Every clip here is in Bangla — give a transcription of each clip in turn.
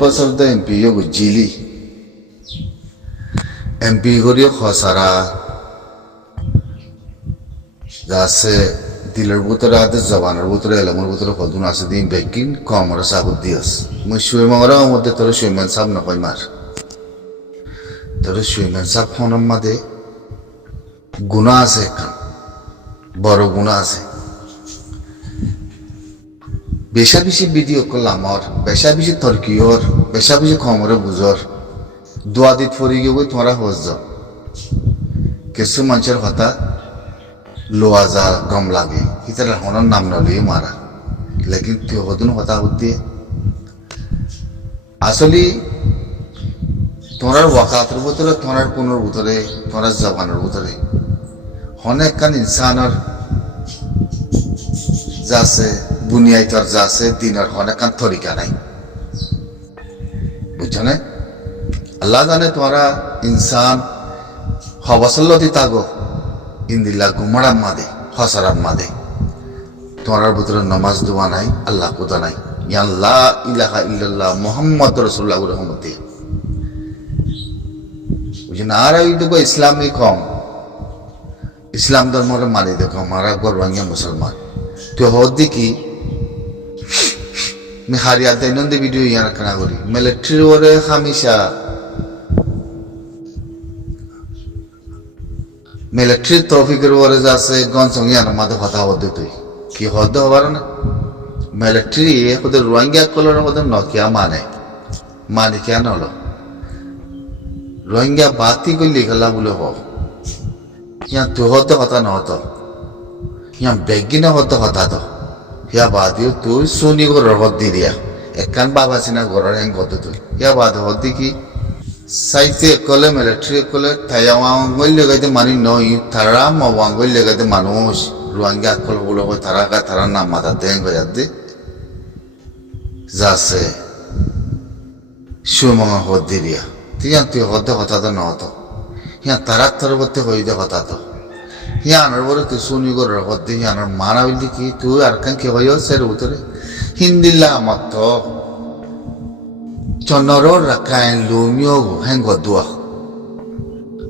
বছর দে এমপি জিলি এমপি করিও খসারা যাচ্ছে দিলের ভিতরে আছে জবানের ভিতরে এলামের ভিতরে কদুন আছে দিন বেকিন কমরা সাবুদ দিয়স মই সুইমারা মধ্যে তোর সুইমান সাব নকই মার তোর সুইমান সাব ফোনের মধ্যে গুণা আছে একখান বড় গুণা আছে বেশা বেশি ভিডিও করলাম আর বেশা বেশি তর্কিওর বেশা বেশি খমরে বুঝর দোয়া দিত ফরি গিয়ে তোমরা হজ যাও কিছু মানুষের কথা লোয়া যা গম লাগে ইতার হনার নাম নলিয়ে মারা লেকিন তুই হদুন হতা হতে আসলে তোমার ওয়াকাতের ভিতরে তোমার পুনর ভিতরে তোমার জবানের ভিতরে অনেক কান ইনসানের যাচ্ছে বুনিয়াইতর যাচ্ছে দিনের অনেক কান তরিকা নাই বুঝছো না আল্লাহ জানে তোমরা ইনসান হবাসল্লতি তাগো ইন্দিল্লা গুমড়ার মাদে হসারার মাদে তোমার ভিতরে নমাজ দোয়া নাই আল্লাহ কোথা নাই ইয়াল্লাহ ইলাহা ইল্লাল্লাহ মুহাম্মদ রাসূলুল্লাহ রহমতে বুঝেন আর এই দেখো ইসলামী কম ইসলাম ধর্মের মানি দেখো আমরা গর্বাঙ্গা মুসলমান তো হদি কি मैं हारिया दैनंद वीडियो यहाँ रखना करी मिलिट्री और हमेशा मिलिट्री तौफिकर और जासे गन संग यहाँ माधो हता होते तो कि होते हो बारना मिलिट्री ये खुद रोहिंग्या कलर खुद नौकिया माने क्या ना लो रोहिंग्या बात ही कोई लिखला बोले हो यहाँ तो होते होता ना होता यहाँ बेगी ना होता होता तो या बात यो तू सोनी को रगत दी दिया एक कान बाबा सिना गोरा रहें गोते तू या बात होती कि साइते कोले मिलिट्री कोले थायावांगोल लेगते मानी नो यू थारा मवांगोल लेगते मानुष रुआंगा कोल बोलो को थारा का थारा नाम माता देंग को जाते जासे शुमंगा होत दी दिया तियां तू होते होता तो ना होता यहाँ तारा तरबते होई दे होता तो ইয়ানোর বলে তুই শুনি করে রকত দিয়ে ইয়ানোর মানা বললি কি তুই আর কান কে হইও সের উতরে হিন্দিল্লা আমার তো চন্নরো রাখাইন লুমিও হ্যাং গদুয়া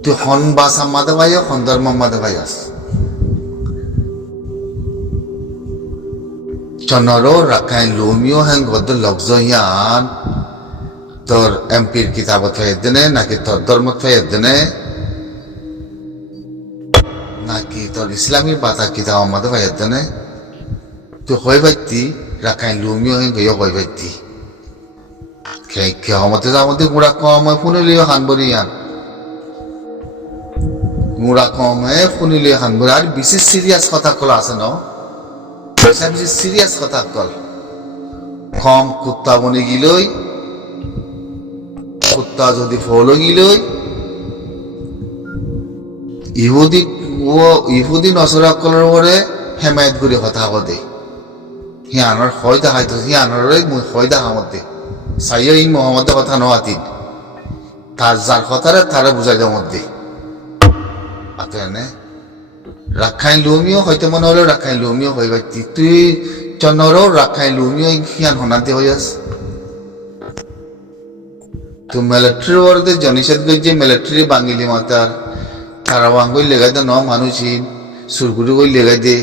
তুই হন বাসা মাদে ভাইও হন ধর্ম মাদে ভাইয়াস চন্নরো রাখাইন লুমিও হ্যাং গদ লগজ ইয়ান তোর এমপির কিতাবত হয়ে দেনে নাকি তোর ধর্ম হয়ে দেনে নাকি তোর ইসলামী বাতা কিতাব আমাদের ভাইয়াতে না তুই হয়ে পাইতি রাখাইন লুমিও হেন গিয়ে হয়ে পাইতি কে আমাদের আমাদের গুড়া কম হয় শুনিলিও হানবরি ইয়ান গুড়া কম হয় শুনিলিও হানবরি আর বেশি সিরিয়াস কথা কল আছে ন বেশি বেশি সিরিয়াস কথা কল কম কুত্তা বনে গিলই কুত্তা যদি ফলো গিলই ইহুদি নসরা কলর পরে হেমায়ত করে কথা দে হিয়ানোর হয়তো হয়তো হিয়ানোর হয়তো হামতে সাইয়া এই মোহাম্মদের কথা নহাতিন তার যার কথারে তারা বুঝাই দেওয়ার মধ্যে রাখাইন লুমিও হয়তো মনে হলো রাখাইন লুমিও হয়ে পারতি তুই চন্নরও রাখাইন লুমিও হিয়ান হনাতে হয়ে আস তো মিলিটারি ওরদের জনিষেধ যে মিলিটারি বাঙালি মাতার তারাবাঙ্গই লেগাই দে ন মানুষই সুরগুড়ি কই লেগাই দে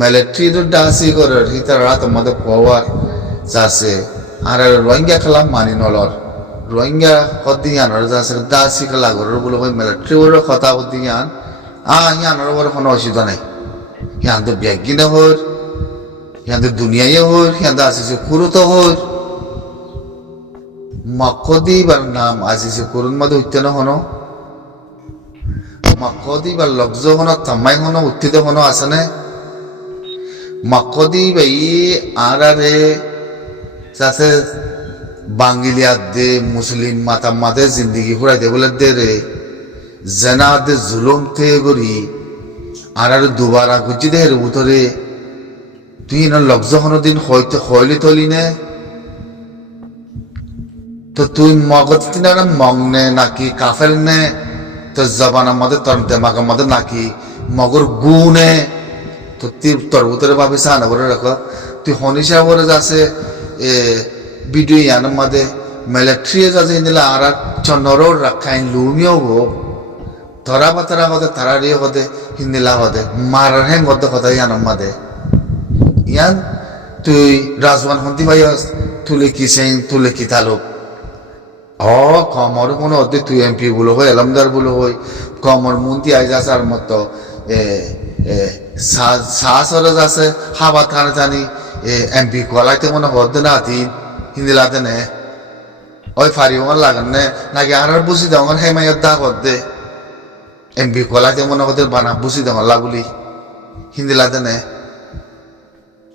মিলিটারি তো ডান্সি করার হিতার রাত আমাদের পাওয়ার যাচ্ছে আর রোহিঙ্গা খেলাম মানি নলর রোহিঙ্গা হদ্দি আনার যাচ্ছে দাসি খেলা করার বলে ওই মিলিটারি ওর কথা হদ্দি আন ইয়ানোর ওর কোনো অসুবিধা নাই ইয়ান তো ব্যাগিনে হর ইয়ান তো দুনিয়ায় হর ইয়ান তো আসিছে কুরুতো হর মক্কদি বার নাম আসিছে কুরুন মধ্যে হইতে না হনো মক্কদি বা লগ্জ হনো তামাই হনো উত্থিত হনো আছে না মক্কদি বাই আর আরে যাতে বাঙালিয়াত দে মুসলিম মাতা মাদে জিন্দগি ঘুরাই দে বলে দে রে জেনা দে জুলুম তে গরি আর দুবারা গুজি দে রে উতরে তুই না লগ্জ হনো দিন হইতে হইলি তলি নে তো তুই মগজ তিনা মগনে নাকি কাফেল নে তোর জবানের মধ্যে তোর দেমাগের মধ্যে নাকি মগর গুনে তো তুই তোর ভিতরে ভাবি সানা করে রাখো তুই হনিসা বলে যাচ্ছে ভিডিও ইয়ানের মধ্যে মিলিটারি কাছে হিন্দিলা আর চন্নরোর রাখাইন লুমিও গো ধরা পাতারা হতে তারারিও হতে হিন্দিলা হতে মারার হ্যাং হতে কথা ইয়ান মাদে ইয়ান তুই রাজওয়ান হন্তি ভাই তুলে কি সেন তুলে কি তালুক কমর কোনো অর্ধে তুই এমপি বলো হয় এলমদার বলো হয় কমর মন্ত্রী আইজ আছে আর মতো সাহসরজ আছে হাবা থানে থানি এমপি কলাইতে মনে হদ্দে না হাতি হিন্দিলাতে নে ওই ফারিওয়ার লাগান নে নাকি আর বুঝি দেওয়ার হেমাইয়ের দা হদ্দে এমপি কলাইতে মনে হতে বানা বুঝি দেওয়ার লাগুলি হিন্দিলাতে নে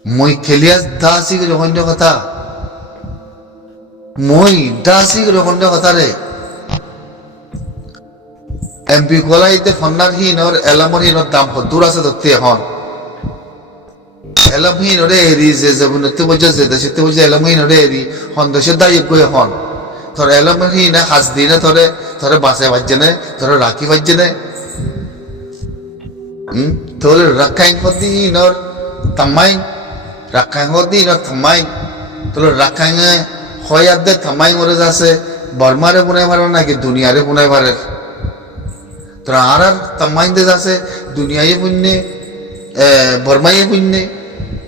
মই খেলিয়া দা আসি অন্য কথা মই দাসি অন্য কথা রে এমপি কলাইতে ফন্নার হিনর এলামর হিনর দাম দূর আছে ধরতে এখন এলাম হিনরে এরি যে যাবনতে বজে যে দেশতে বজে এলাম হিনরে এরি হন্দসে দায়ী কই এখন তোর এলাম হিনা হাজ দিনে তোরে বাসে বাজছে না তোরে রাখি বাজছে না তোর রাখাই হদি হিনর তামাই রাখাই হদি হিনর থামাই তোর রাখাই হয়াদে থামাই মরে যাচ্ছে বর্মারে বুনাই পারে নাকি দুনিয়ারে বুনাই পারে তোরা আর তামাই দে যাচ্ছে দুনিয়ায় পুণ্যে বর্মাই পুণ্যে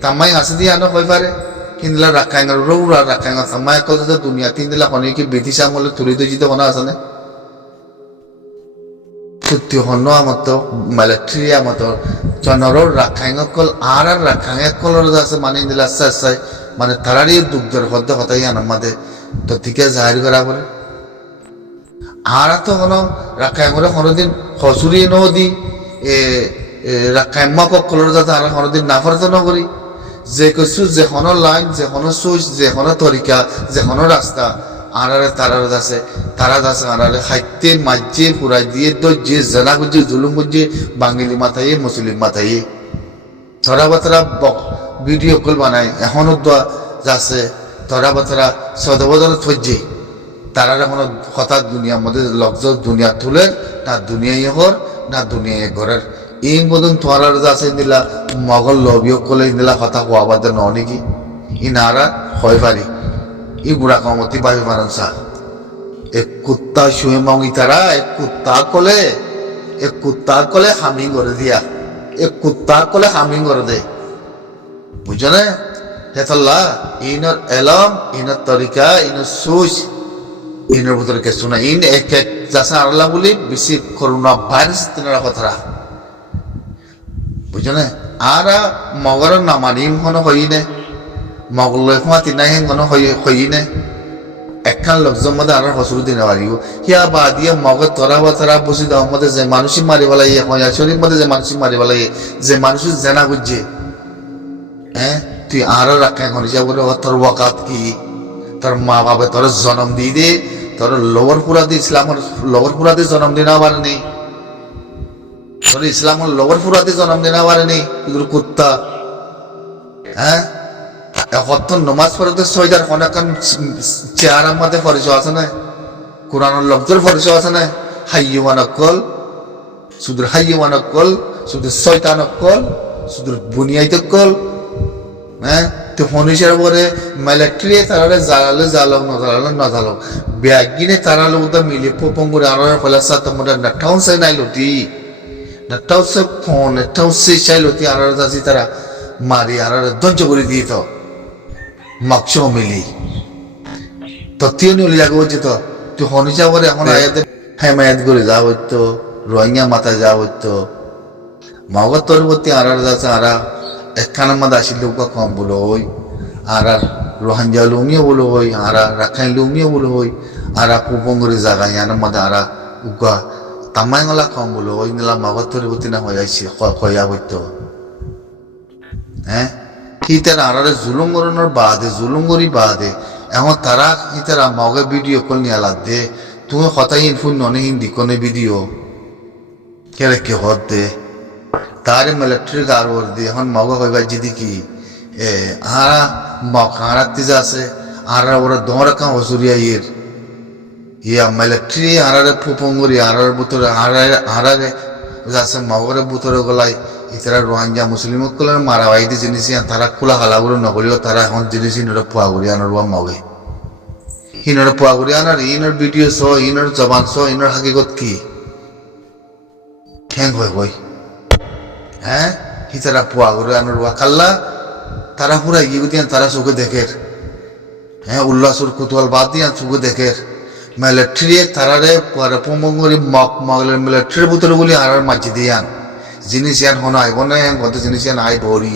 তামাই আছে দিয়ে আনো হয়ে পারে কিন্তু রাখাই রৌরা রাখাই তামাই কল দুনিয়া তিন দিলা হনে কি ব্রিটিশ আমলে তুলি দিতে মনে আছে না সত্যি হন আমতো মিলিটারি আমতো জনরর রাখাই কল আর রাখাই কলর যাচ্ছে মানে দিলা আস্তে আস্তে মানে তারারই দুগ্ধের হদ্দে হতাই আমাদের তো থেকে জাহির করা করে আর তো কোনো রাখাই করে কোনোদিন হসুরি নদী রাখাই মা কলর যাতে আর কোনোদিন নাফরত নকরি যে কিছু যে কোনো লাইন যে কোনো সুইচ যে কোনো তরিকা যে কোনো রাস্তা আর তারা আছে আর খাইতে মাঝে পুরাই দিয়ে তো যে জানা করছে জুলুম করছে বাঙালি মাথায় মুসলিম মাথায় ধরা বাতরা ভিডিও কল বানায় এখনো যাচ্ছে ধরা বাতরা সদবদল থজ্জে তারা এখনো হঠাৎ দুনিয়ার মধ্যে লক্ষ দুনিয়া তুলে না দুনিয়াই হর না দুনিয়ায় ঘরের এই মতন তোমার আছে দিলা মগল লবিও কলে দিলা কথা হওয়া বাদে ন নাকি ই নারা হয় পারি ই বুড়া কমতি পাবি পারেন সা এক কুত্তা শুয়ে মাঙ্গি তারা এক কুত্তা কলে হামিং করে দিয়া এক কুত্তা কলে হামিং করে দে বুঝছো না হেতল্লা ইনর এলম ইনর তরিকা ইনর সুচ ইনর ভিতরে কে শোনা ইন এক এক যাসা আল্লাহ বলি বেশি করোনা ভাইরাস তিনারা কথারা বুঝছো না আর মগর নামানিম হনো হইনে মগল লয়খমা তিনাই হেন হনো হইনে একখান লোকজন মধ্যে আর হসুর দিনে পারিব হিয়া বা দিয়ে মগর তরা বা তারা বসি দেওয়ার মধ্যে যে মানুষই মারি পেলাই শরীর মধ্যে যে মানুষই মারি পেলাই যে মানুষ জেনা বুঝছে হ্যাঁ তুই আরো রাখা এখন হিসাব তোর ওয়াকাত কি তোর মা বাবা তোর জন্ম দিয়ে দে তোর লোবর পুরাতে ইসলামের লোবর পুরাতে জন্ম দিনা পারেনি তোর ইসলামের লোবর পুরাতে জন্ম দিনা পারেনি তোর কুত্তা হ্যাঁ এখন নমাজ পড়তে সৈদার অনেকক্ষণ চেহারার মধ্যে পরিচয় আছে না কোরআনের লব্ধের পরিচয় আছে না হাইয়ুয়ানকল শুধু হাইয়ুয়ানকল শুধু শয়তানকল শুধু বুনিয়াইতকল হ্যাঁ তো ফনিসের পরে মিলিটারি তারালে জ্বালালে জ্বালাও নজালাও ব্যাগিনে তারালে ওটা মিলে পোপং করে আনার ফলে সাথে মোটা নাটাও সে নাই লতি নাটাও সে ফোন এটাও সে চাই লতি আনার দাসি তারা মারি আনার ধৈর্য করে দিয়ে তো মাকস মিলি তো তিন লিয়া বলছে তো তুই ফনিসা পরে এখন আয়াতে হেমায়াত করে যা হইতো রোহিঙ্গা মাথা যা হইতো মগর তোর প্রতি আনার দাসে আরা একখানের মধ্যে আসি লোক কম বলো হই আর রোহিঙ্গা লুমিও বলো হই আর রাখাইন লুমিও বলো হই আর পুপঙ্গরি জায়গা ইয়ানের মধ্যে আর উগা তামাইলা কম বলো ওই নিলা মগত্তর প্রতি না হয়ে আইসি হইয়া হইতো হ্যাঁ হিতারা আরারে জুলুম করানোর জুলুম বাদে এখন তারা হিতারা মগে ভিডিও কল নিয়ে আলাদ দে তুমি হতাই ইনফুন ননে হিন্দি কোনে ভিডিও কেরে কে হত দে তারে মিলিটারি গার দিয়ে এখন মগ হইবা যদি কি আরা মকারাতি যাচ্ছে আর ওরা দৌড়া কাঁ হসুরিয়া ইয়া মিলিটারি আরারে ফুপঙ্গুরি আরার বুতরে আরারে যাচ্ছে মগরে বুতরে গলাই ইতারা রোহিঙ্গা মুসলিম কলার মারাবাইতে জিনিস তারা খোলা হালাগুলো নকলিও তারা এখন জিনিস নোটা পোয়া করি আনার মগে হিনর পোয়াগুড়ি আনার ইনর ভিডিও স ইনর জবান স ইনর হাকিকত কি ঠ্যাং হয় কই হ্যাঁ হিতারা পোয়াগুড়ি আনার ওয়াকাল্লা তারা পুরা ইয়ে দিয়ান তারা চোখে দেখের হ্যাঁ উল্লাসুর কুতুয়াল বাদ দিয়ান চোখে দেখের মিলিটারি তারারে পমঙ্গরি মক মগলের মিলিটারির ভিতরে বলি আর মাঝি দিয়ান জিনিস ইয়ান হন আইব না গত জিনিস ইয়ান আই ভরি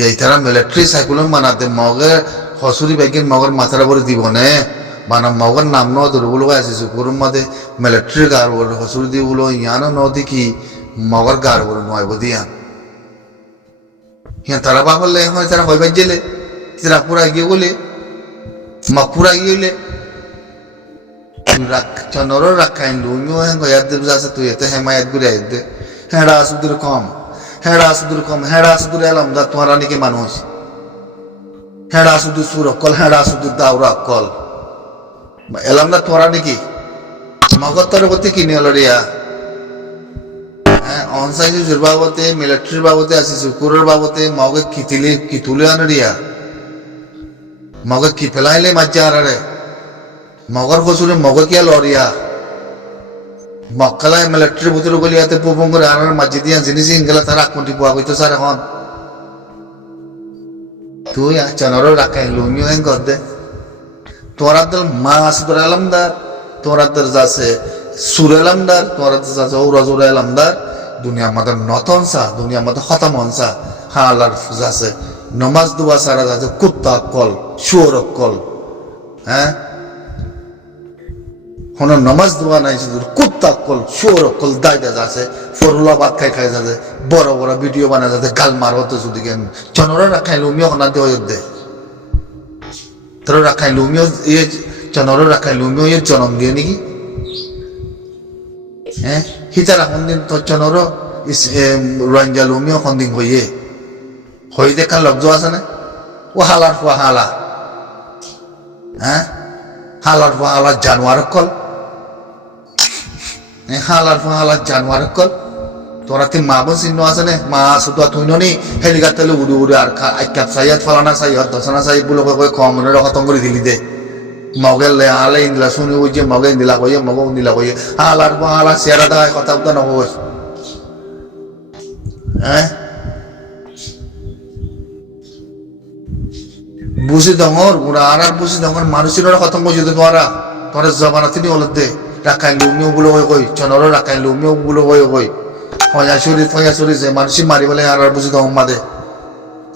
এই তারা মিলিটারি সাইকেল মানাতে মগে হসুরি ব্যাগের মগর মাথার উপরে দিব নে বানা মগর নাম ন দুর্বল আছে সুকুরুর মধ্যে মিলিটারি গার বলে হসুরি দিব বলো ইয়ানো ন দেখি মগর গার বলে নয়ব দিয়ান হ্যাঁ তারা বা বললে হয় তারা হইবার জেলে তারা পুরা গিয়ে বলে মগ পুরা গিয়ে চনর রাখাইন লুমিও হ্যাঁ গয়াত দেব যাচ্ছে তুই এতে হেমায়াত ঘুরে আইতে হেঁড়া আসুদুর কম হেঁড়া আসুদুর কম হেঁড়া আসুদুর এলামদার তোমার নাকি মানুষ হেঁড়া আসুদুর সুর অকল হেঁড়া আসুদুর দাউরা অকল এলামদার তোমার নাকি মগত্তর প্রতি কিনে হলো রিয়া হ্যাঁ অনসাইজুর বাবতে মিলিটারির বাবতে আছে শুকুরের বাবতে মগে কি তুলে আনো রিয়া মগে কি ফেলাইলে মাজ্জা আরে মগর ফসুরে মগর কিয়া লরিয়া মক্কালায় মিলিটারির ভিতরে গলিয়াতে পবঙ্গরে আনার মাঝে দিয়া জিনিস ইংগেলা তারা আকমটি পোয়া কইতো স্যার এখন তুই চনর রাখাই লুমিও হেন কর দে তোরা দল মাস ধরে এলামদার তোরা দল যাচ্ছে সুর এলামদার তোরা দল যাচ্ছে ওরা জোর এলামদার দুনিয়া আমাদের নতনসা দুনিয়া আমাদের হতামনসা হালার যাচ্ছে নমাজ দুয়া সারা যাচ্ছে কুত্তা কল শুয়োর কল হ্যাঁ কোনো নমাজ দোয়া নাই শুধু কুত্তা কল শুয়োর কল দায়দা যাচ্ছে ফরুলা ভাত খাই যাচ্ছে বড় বড় ভিডিও বানা যাচ্ছে গাল মার হতো যদি কেন চনরা রাখাই লুমিও হনাতে হয়ে দে তোর রাখাই লুমিও ইয়ে চনর রাখাই লুমিও ইয়ে জন্ম দিয়ে নাকি হ্যাঁ হিচারা সন্দিন তোর চনর রঞ্জা লুমিও সন্দিন হইয়ে হয়ে দেখা লব্জ আছে না ও হালার ফুয়া হালা হ্যাঁ হালার ফুয়া হালার জানোয়ার কল হালার ফুয়া হালার জানোয়ার কল তোরা তুই মা বোন চিহ্ন আছে নে মা শুধু তুই নি হেলিকপ্টারে উড়ে উড়ে আর আইকাপ সাইয়াত ফালানা সাইয়াত দশনা সাইব বলে কই কম মনে খতম করে দিলি দে মগেল আলে ইন্দিলা শুনি ওই যে মগে ইন্দিলা কইয়ে মগ ইন্দিলা কইয়ে হালার ফুয়া হালার চেহারা দেখায় কথা বলতে নহব হ্যাঁ বুঝি ডঙর ওরা আর বুঝি ডঙর মানুষের খতম করছে তোরা তোরা জবানা তিনি হলত দে রাখাই লুমিও গুলো কই চনর রাখাই লুমিও গুলো কই ফয়াসুরি যে মানুষই মারি পেলাই আর বুঝি দম মাদে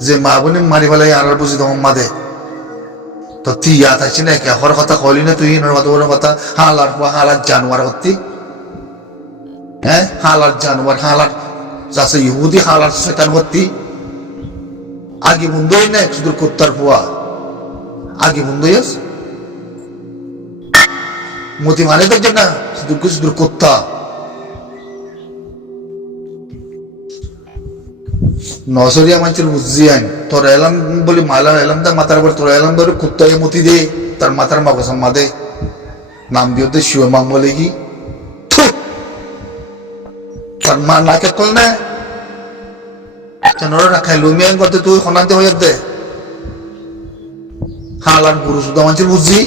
যে মা বোনে মারি পেলাই আর বুঝি দম মাদে তো তুই ইয়াত আছি না কে হর কথা কইলি না তুই ওর কথা হালার জানোয়ার হতি হ্যাঁ হালার জানোয়ার হালার যাচ্ছে ইহুদি হালার শয়তান হতি আগে বন্ধুই না শুধু কুত্তার পোয়া আগে বন্ধুই মতি মানে দেখছে না শুধু কুত্তা নসরিয়া মানুষের বুঝছি আইন তোর এলাম বলি মালা এলাম তা মাথার উপর তোর এলাম ধরে কুত্তা মতি দে তার মাথার মাগসাম মাদে নাম দিয়ে দে শিব মাং বলে কি তার মা নাকে কল না চনর রাখাই লুমিয়ান করতে তুই খনাতে হয়ে দে হালার গুরু সুদা মানুষের বুঝছি